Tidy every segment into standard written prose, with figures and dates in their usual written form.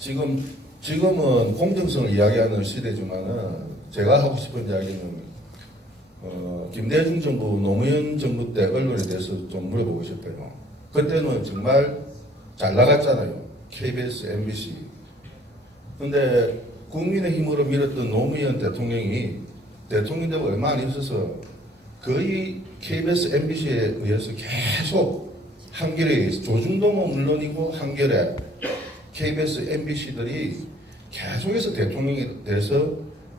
지금은 공정성을 이야기하는 시대지만은 제가 하고 싶은 이야기는 김대중 정부, 노무현 정부 때 언론에 대해서 좀 물어보고 싶어요. 그때는 정말 잘 나갔잖아요. KBS, MBC. 근데 국민의힘으로 밀었던 노무현 대통령이 대통령 되고 얼마 안 있어서 거의 KBS, MBC에 의해서 계속 한겨레, 조중동은 물론이고 한겨레, KBS, MBC들이 계속해서 대통령에 대해서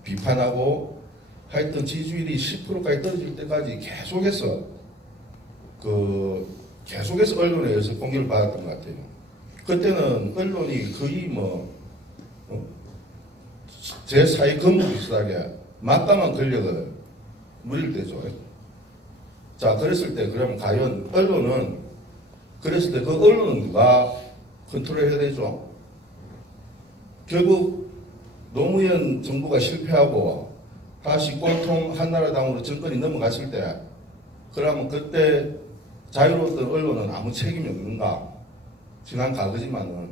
비판하고 하여튼 지지율이 10%까지 떨어질 때까지 계속해서 언론에 의해서 공격을 받았던 것 같아요. 그때는 언론이 거의 제4의 건물 비슷하게 막강한 권력을 누릴 때죠. 자, 그랬을 때 그러면 과연 언론은 그랬을 때 그 언론은 누가 컨트롤해야 되죠? 결국 노무현 정부가 실패하고 다시 꼴통 한나라당으로 정권이 넘어갔을 때 그러면 그때 자유로웠던 언론은 아무 책임이 없는가? 지난 과거지만은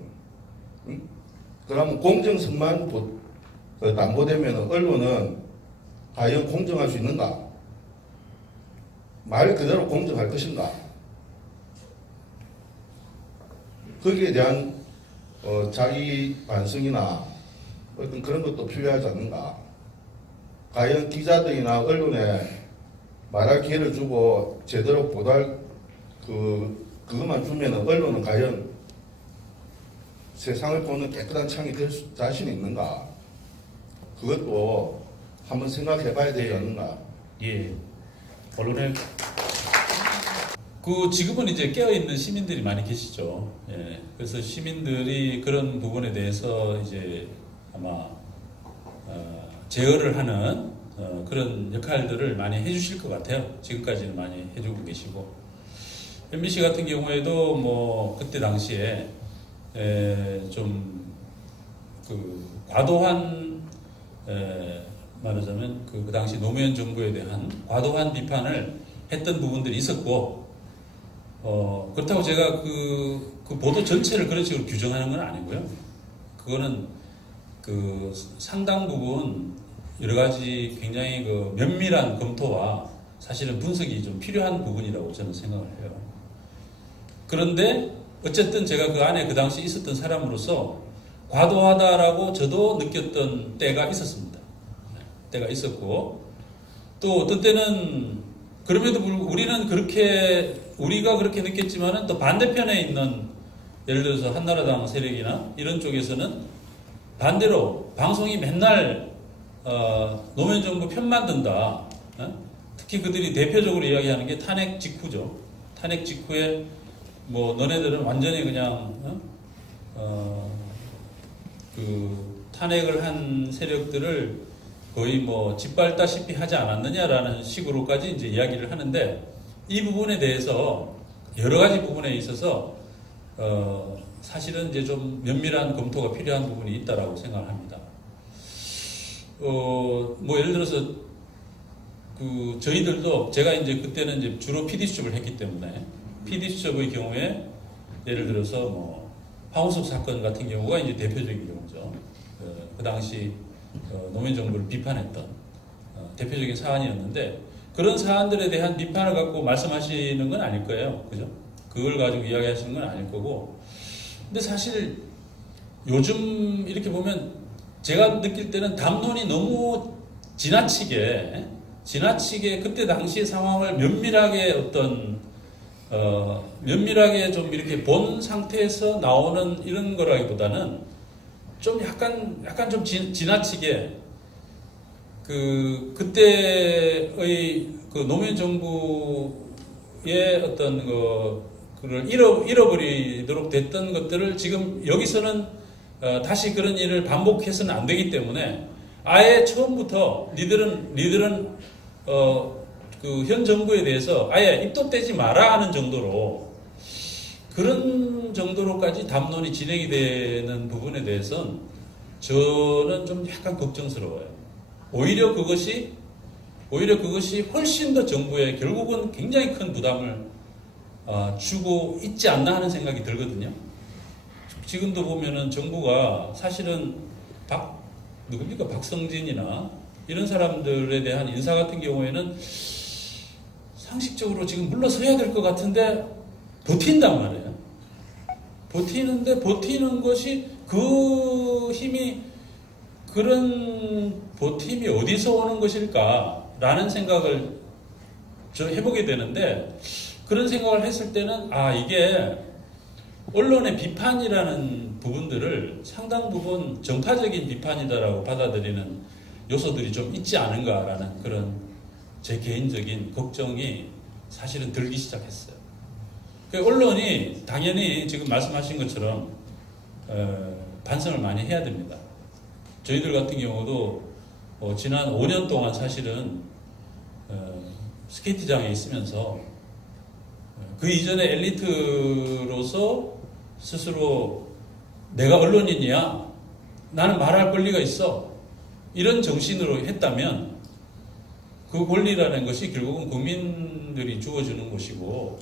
그러면 공정성만 담보되면 언론은 과연 공정할 수 있는가? 말 그대로 공정할 것인가? 거기에 대한 자기 반성이나 어떤 그런 것도 필요하지 않는가? 과연 기자들이나 언론에 말할 기회를 주고 제대로 보도할 그것만 주면 언론은 과연 세상을 보는 깨끗한 창이 될 자신이 있는가? 그것도 한번 생각해 봐야 되지 않는가? 예. 언론에 지금은 이제 깨어있는 시민들이 많이 계시죠. 예. 그래서 시민들이 그런 부분에 대해서 이제 아마 제어를 하는 그런 역할들을 많이 해주실 것 같아요. 지금까지는 많이 해주고 계시고. MBC 같은 경우에도 그때 당시에 좀 과도한 말하자면 그 당시 노무현 정부에 대한 과도한 비판을 했던 부분들이 있었고, 그렇다고 제가 그 보도 전체를 그런 식으로 규정하는 건 아니고요. 그거는 상당 부분 여러 가지 굉장히 면밀한 검토와 사실은 분석이 좀 필요한 부분이라고 저는 생각을 해요. 그런데 어쨌든 제가 그 안에 그 당시 있었던 사람으로서 과도하다라고 저도 느꼈던 때가 있었습니다. 때가 있었고, 또 어떤 때는 그럼에도 불구하고 우리가 그렇게 느꼈지만은 또 반대편에 있는 예를 들어서 한나라당 세력이나 이런 쪽에서는 반대로 방송이 맨날 노무현 정부 편만 든다. 특히 그들이 대표적으로 이야기하는 게 탄핵 직후죠. 탄핵 직후에 너네들은 완전히 그냥 탄핵을 한 세력들을 거의 짓밟다시피 하지 않았느냐라는 식으로까지 이제 이야기를 하는데, 이 부분에 대해서 여러 가지 부분에 있어서 사실은 이제 좀 면밀한 검토가 필요한 부분이 있다라고 생각합니다. 예를 들어서 저희들도 제가 이제 그때는 이제 주로 PD수첩을 했기 때문에 PD수첩의 경우에 예를 들어서 황우석 사건 같은 경우가 이제 대표적인 경우죠. 그 당시 노무현 정부를 비판했던 대표적인 사안이었는데, 그런 사안들에 대한 비판을 갖고 말씀하시는 건 아닐 거예요. 그죠? 그걸 가지고 이야기하시는 건 아닐 거고. 근데 사실 요즘 이렇게 보면 제가 느낄 때는 담론이 너무 지나치게 그때 당시 상황을 면밀하게 면밀하게 좀 이렇게 본 상태에서 나오는 이런 거라기보다는 좀 약간 좀 지나치게 그때의 노무현 정부의 어떤 그걸 잃어버리도록 됐던 것들을 지금 여기서는 다시 그런 일을 반복해서는 안 되기 때문에 아예 처음부터 니들은 현 정부에 대해서 아예 입도 떼지 마라 하는 정도로, 그런 정도로까지 담론이 진행이 되는 부분에 대해서는 저는 좀 약간 걱정스러워요. 오히려 그것이 훨씬 더 정부에 결국은 굉장히 큰 부담을 주고 있지 않나 하는 생각이 들거든요. 지금도 보면은 정부가 사실은 누굽니까? 박성진이나 이런 사람들에 대한 인사 같은 경우에는 상식적으로 지금 물러서야 될 것 같은데 버틴단 말이에요. 버티는데 버티는 것이 그 힘이 그런 버팀이 어디서 오는 것일까라는 생각을 좀 해보게 되는데 그런 생각을 했을 때는 이게 언론의 비판이라는 부분들을 상당 부분 정파적인 비판이다라고 받아들이는 요소들이 좀 있지 않은가라는 그런 제 개인적인 걱정이 사실은 들기 시작했어요. 언론이 당연히 지금 말씀하신 것처럼 반성을 많이 해야 됩니다. 저희들 같은 경우도 지난 5년 동안 사실은 스케이트장에 있으면서 그 이전에 엘리트로서 스스로 내가 언론인이야, 나는 말할 권리가 있어, 이런 정신으로 했다면 그 권리라는 것이 결국은 국민들이 주어주는 것이고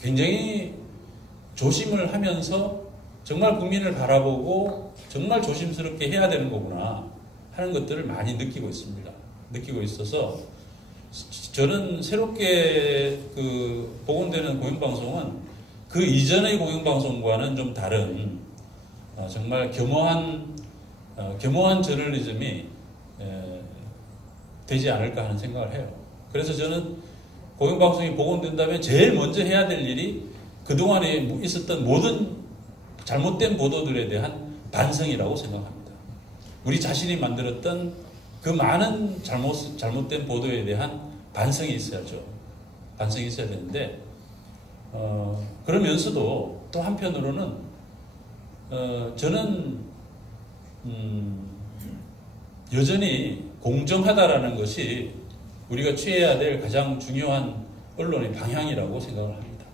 굉장히 조심을 하면서 정말 국민을 바라보고 정말 조심스럽게 해야 되는 거구나 하는 것들을 많이 느끼고 있습니다. 느끼고 있어서 저는 새롭게 복원되는 공영방송은 그 이전의 공영방송과는 좀 다른 정말 겸허한 저널리즘이 되지 않을까 하는 생각을 해요. 그래서 저는 공영방송이 복원된다면 제일 먼저 해야 될 일이 그동안에 있었던 모든 잘못된 보도들에 대한 반성이라고 생각합니다. 우리 자신이 만들었던 그 많은 잘못된 보도에 대한 반성이 있어야죠. 반성이 있어야 되는데 그러면서도 또 한편으로는 저는 여전히 공정하다라는 것이 우리가 취해야 될 가장 중요한 언론의 방향이라고 생각을 합니다.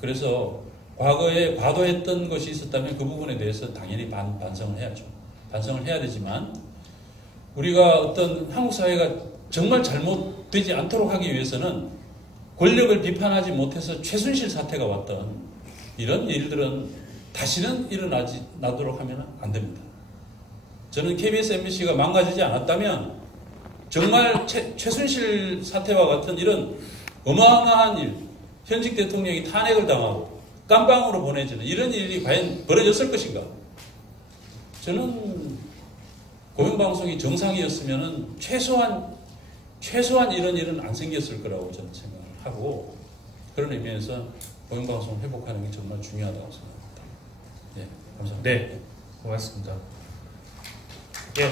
그래서 과거에 과도했던 것이 있었다면 그 부분에 대해서 당연히 반성을 해야죠. 반성을 해야 되지만 우리가 어떤 한국 사회가 정말 잘못되지 않도록 하기 위해서는 권력을 비판하지 못해서 최순실 사태가 왔던 이런 일들은 다시는 일어나도록 하면 안 됩니다. 저는 KBS, MBC가 망가지지 않았다면 정말 최순실 사태와 같은 이런 어마어마한 일, 현직 대통령이 탄핵을 당하고 깜방으로 보내지는 이런 일이 과연 벌어졌을 것인가? 저는 공영방송이 정상이었으면 최소한 이런 일은 안 생겼을 거라고 저는 생각을 하고 그런 의미에서 공영방송 회복하는 게 정말 중요하다고 생각합니다. 네, 감사합니다. 네, 고맙습니다. 예.